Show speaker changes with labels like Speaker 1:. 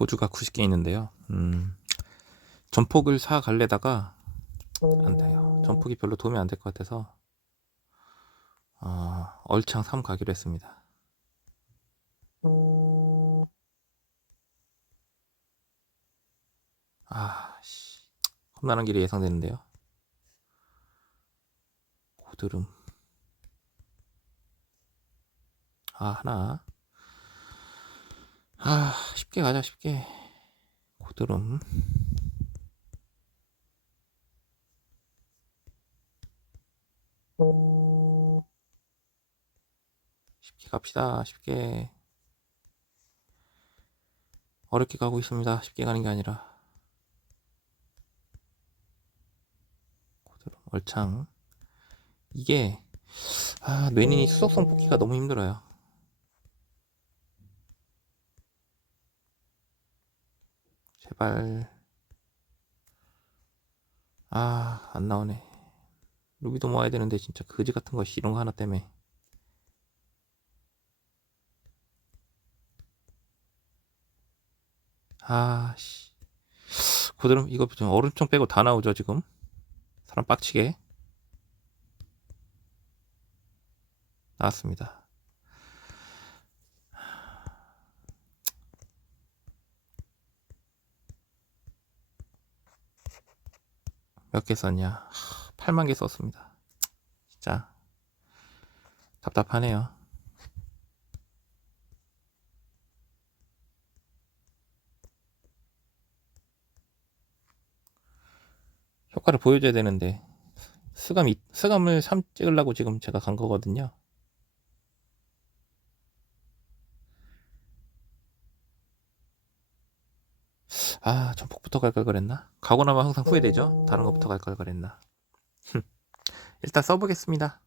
Speaker 1: 보주가 90개 있는데요. 음, 전폭을 사 갈래다가 안 돼요. 전폭이 별로 도움이 안 될 것 같아서 어, 얼창 3 가기로 했습니다. 아, 씨. 험난한 길이 예상되는데요. 고드름. 아, 하나. 아, 쉽게 가자, 쉽게. 고드름. 쉽게 갑시다, 쉽게. 어렵게 가고 있습니다. 쉽게 가는 게 아니라. 고드름, 얼창. 이게, 아, 뇌닌이 수속성 뽑기가 너무 힘들어요. 제발. 아, 안 나오네. 루비도 모아야 되는데, 진짜 거지 같은 거, 이런 거 하나 때문에. 아, 씨. 고드름, 이거 좀 얼음총 빼고 다 나오죠, 지금? 사람 빡치게. 나왔습니다. 몇 개 썼냐? 8만 개 썼습니다. 진짜 답답하네요. 효과를 보여줘야 되는데 수감 이- 수감을 3 찍으려고 지금 제가 간 거거든요. 아, 전폭부터 갈 걸 그랬나? 가고 나면 항상 후회되죠? 다른 거부터 갈 걸 그랬나? 일단 써보겠습니다.